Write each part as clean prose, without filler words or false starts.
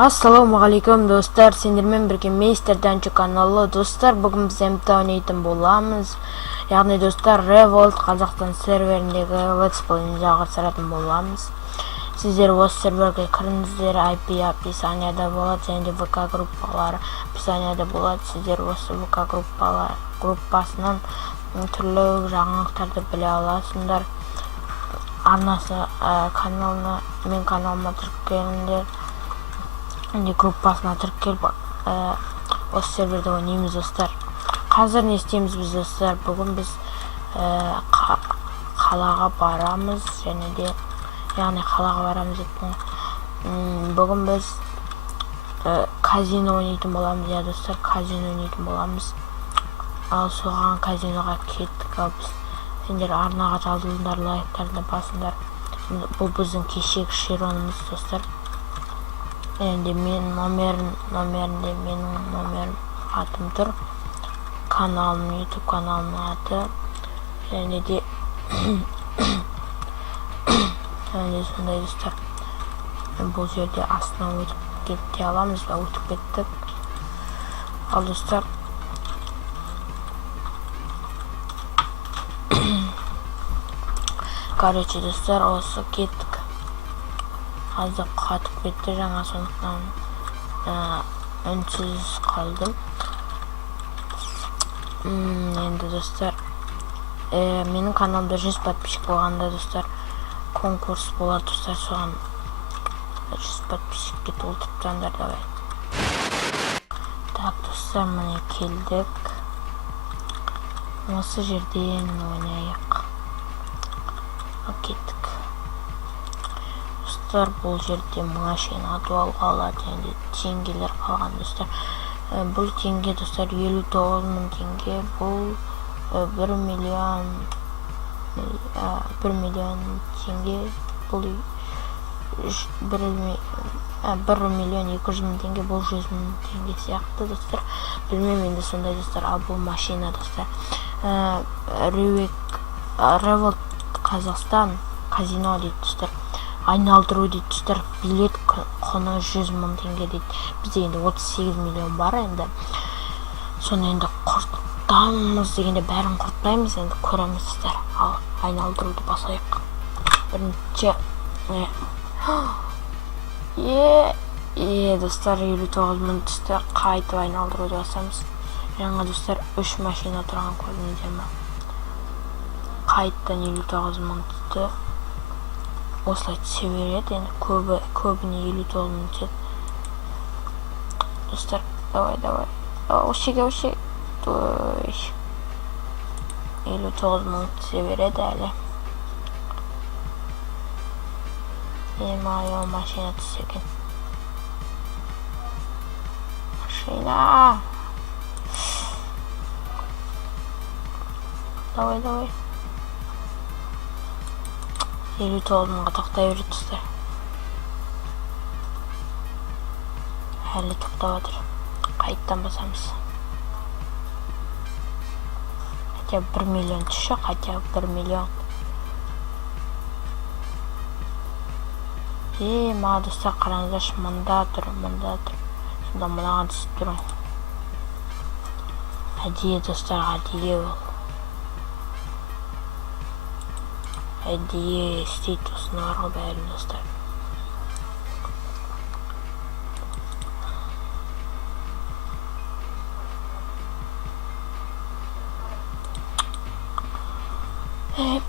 Ассалаумағалейкум достар, сендермен бірге Мейстер Данчо каналы. Достар, бүгін біз МТ ойнайтын боламыз. Яғни достар, Revolt Қазақстан серверіндегі летсплейін жалғастыратын боламыз. Сіздер осы серверге кіріңіздер, IP описанияда болады, және де ВК группалары описанияда болады. Сіздер осы ВК группасынан түрлі жаңалықтарды біле аласыңдар. Арнасы каналына, мен каналыма тіркеліңдер. Группасына тіркеліп осы серверде ойнаймыз достар. Қазір не істейміз біз достар? Бүгін біз қалаға барамыз, және де қалаға барамыз еттің. Бүгін біз казино ойнайтын боламыз, достар, казино ойнайтын боламыз. Ал соған казиноға кеттік. Ал біз сендер арнаға жазылыңдар, лайктарды басыңдар. Бұл біздің кешегі шеронымыз достар. Енді мен номерінде менің номерім атым тұр. Каналым, YouTube каналымның аты. Және де сондай достар. Бұл жерде астына өтіп кете аламыз ба? Өтіп кеттік. Ал достар, короче достар, осы кеттік. Азда қатып кетті жаңа, сондықтан үнсіз қалдым. Енді достар, менің каналымда 100 подписчик болғанда достар, конкурс болады достар, соған 100 подписчикке толтырып жандар, давай. Так достар, міне келдік. Осы жерден ойнайық. Кеттік. Бұл жерде машина дуалға алады, енді теңгелер қалған достар. Бұл теңге достар 59.000 теңге. Бұл 1 миллион теңге. Бұл 1 миллион 200.000 теңге. Бұл 100.000 теңге сияқты достар. Білмем енді сондай достар. Ал бұл машина достар. Revolt Қазақстан казино дейді достар. Айналдыру дейді достар. Билет құны 100.000 теңге дейді. Бізде енді 38 миллион бар енді. Соны енді құртамыз дегенде бәрін құртпаймыз, енді көреміз достар. Ал айналдыруды басайық. Бірінші достар, 59.000 достар. Қайтып айналдыруды басамыз. Жаңа достар 3 машина тұрған көрдіңіздер ме? Қайттан 59.000 түсті. Осылай түсе береді, енді көбіне 59.000 түседі. Достар, давай. Ошеге. 59.000 түсе береді әлі. Ема, машина түсе екен. Машина! Давай. 59.000-ға тоқтай береді достар. Әлі тоқтап отыр. Қайттан басамыз. Хотя 1 миллион түсші, хотя 1 миллион. Ма достар, қараңыздаршы, мұнда тұр. Сонда мұнаған түсіп тұрың. Әдейі достар, әдейі ол. Әдейі істейді осыны бар ғой бәрін достар.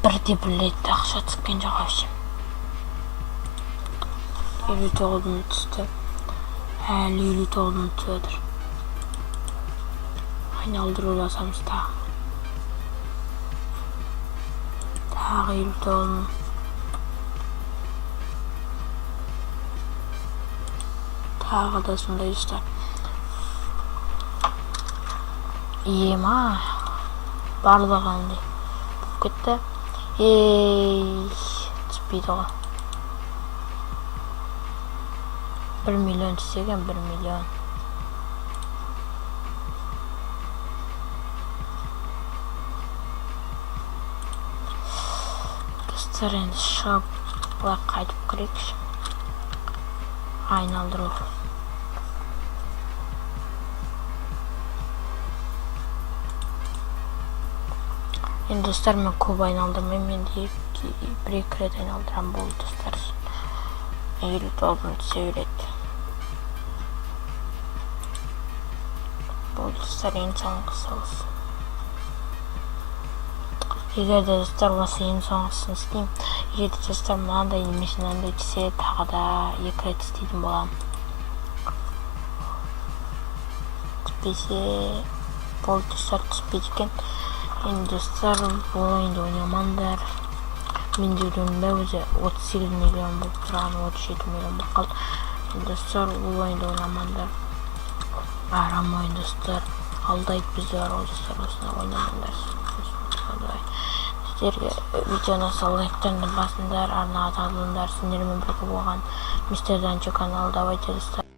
Бірде білетті ақша түскен жоқ әвші. 59.000 түсті. Әлі 59.000 түседі. Айналдыру басамыз тағы. Тағы 59.000. Тағы да сондай достар. Ема барлығы әнде болып кетті. Түспейді ғой. 1 миллион түсеген, 1 миллион. Dostlar, енді шығып қайтып кірейікші. Айналдыру. Енді достар, мен көп айналдырмаймын, енді бір-екі рет айналдырам, болды достар. 50 түсе береді. Болды достар, ең соңғысы осы. Егер де достар осы ең соңғысын істеймін, егер де достар мынандай немесе мынандай түсе, тағы да 2 рет істейтін боламын. Түспесе болды достар, түспейді екен. Енді достар, бұл ойынды ойнамаңдар. Менде видеоның өзі 38 миллион болып тұрған, 37 миллион болып қалды. Енді достар, бұл ойынды ойнамаңдар. Арам ойын достар. Алдайды бізді бар ол достар, осында ойнамаңдар. Сіздерге видеоны лайктарны басыңдар, арнаға тағылыңдар. Сендермен бірге болған Мистер Данчо каналы. Давайте достар.